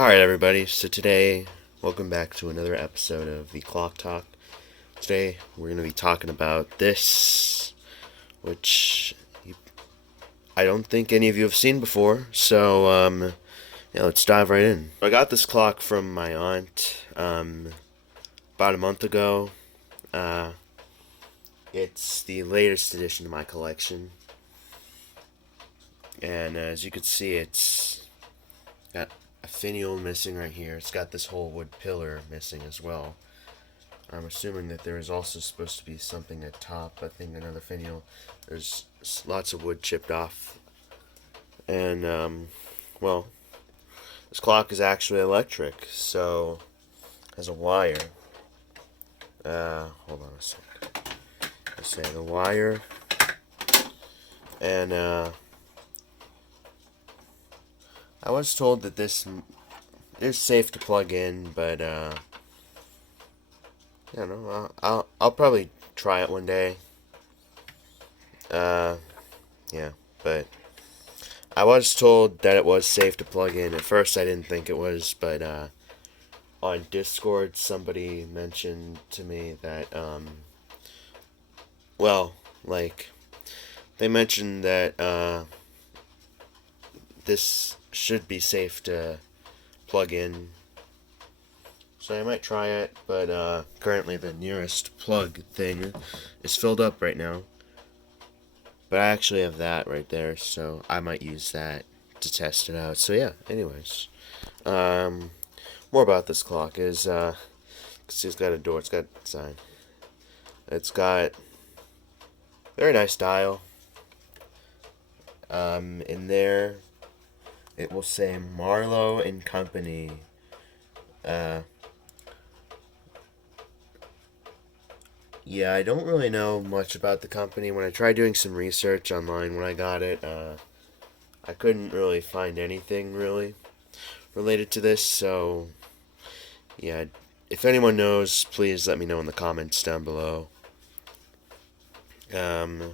Alright everybody, so today, welcome back to another episode of the Clock Talk. Today, we're going to be talking about this, which I don't think any of you have seen before, so, yeah, let's dive right in. I got this clock from my aunt, about a month ago. It's the latest addition to my collection, and as you can see, it's got a finial missing right here. It's got this whole wood pillar missing as well. I'm assuming that there is also supposed to be something at top. I think another finial. There's lots of wood chipped off. And, well, this clock is actually electric, so it has a wire. Hold on a sec. Let's say the wire. And, I was told that this is safe to plug in, but I don't know. I'll probably try it one day. Yeah, but I was told that it was safe to plug in. At first, I didn't think it was, but on Discord, somebody mentioned to me that well, like they mentioned that this should be safe to plug in, so I might try it, but currently the nearest plug thing is filled up right now, but I actually have that right there, so I might use that to test it out. So yeah, anyways, more about this clock is, see, it's got a door, it's got a sign, it's got very nice dial, in there it will say Marlow and Company. Yeah, I don't really know much about the company. When I tried doing some research online when I got it, I couldn't really find anything really related to this, so yeah, if anyone knows, please let me know in the comments down below. Yeah.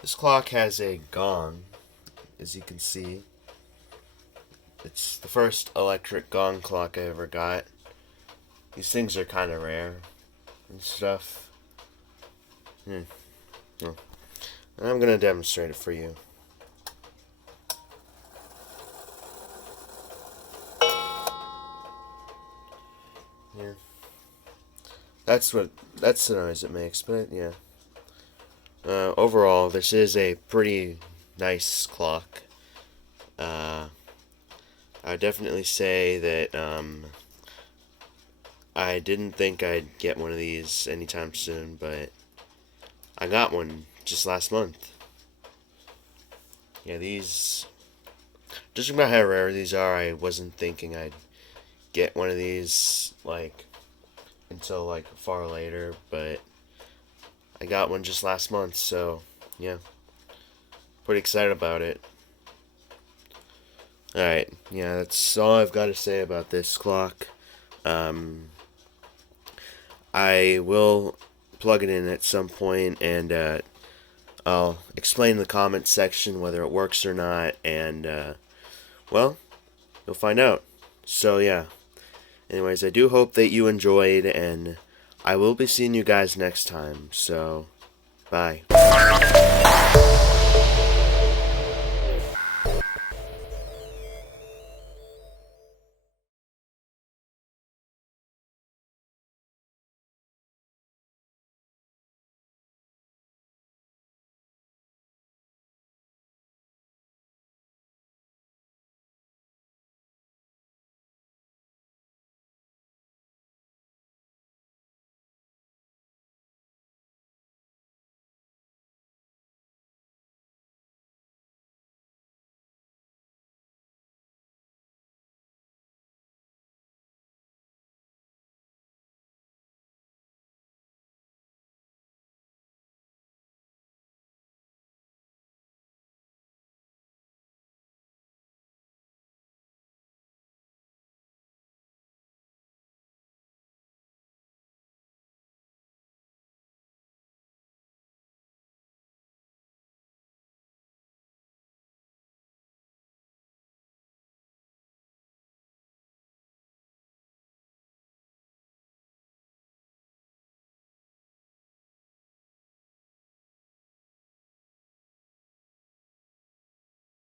This clock has a gong, as you can see. It's the first electric gong clock I ever got. These things are kind of rare and stuff. Oh. And I'm going to demonstrate it for you. Yeah. That's the noise it makes, but yeah. Overall, this is a pretty nice clock. I would definitely say that I didn't think I'd get one of these anytime soon, but I got one just last month. Yeah, these, judging by how rare these are, I wasn't thinking I'd get one of these like until like far later, but I got one just last month, so yeah, pretty excited about it. Alright, yeah, that's all I've got to say about this clock. I will plug it in at some point, and I'll explain in the comments section whether it works or not, and well, you'll find out. So yeah, anyways, I do hope that you enjoyed, and I will be seeing you guys next time, so bye.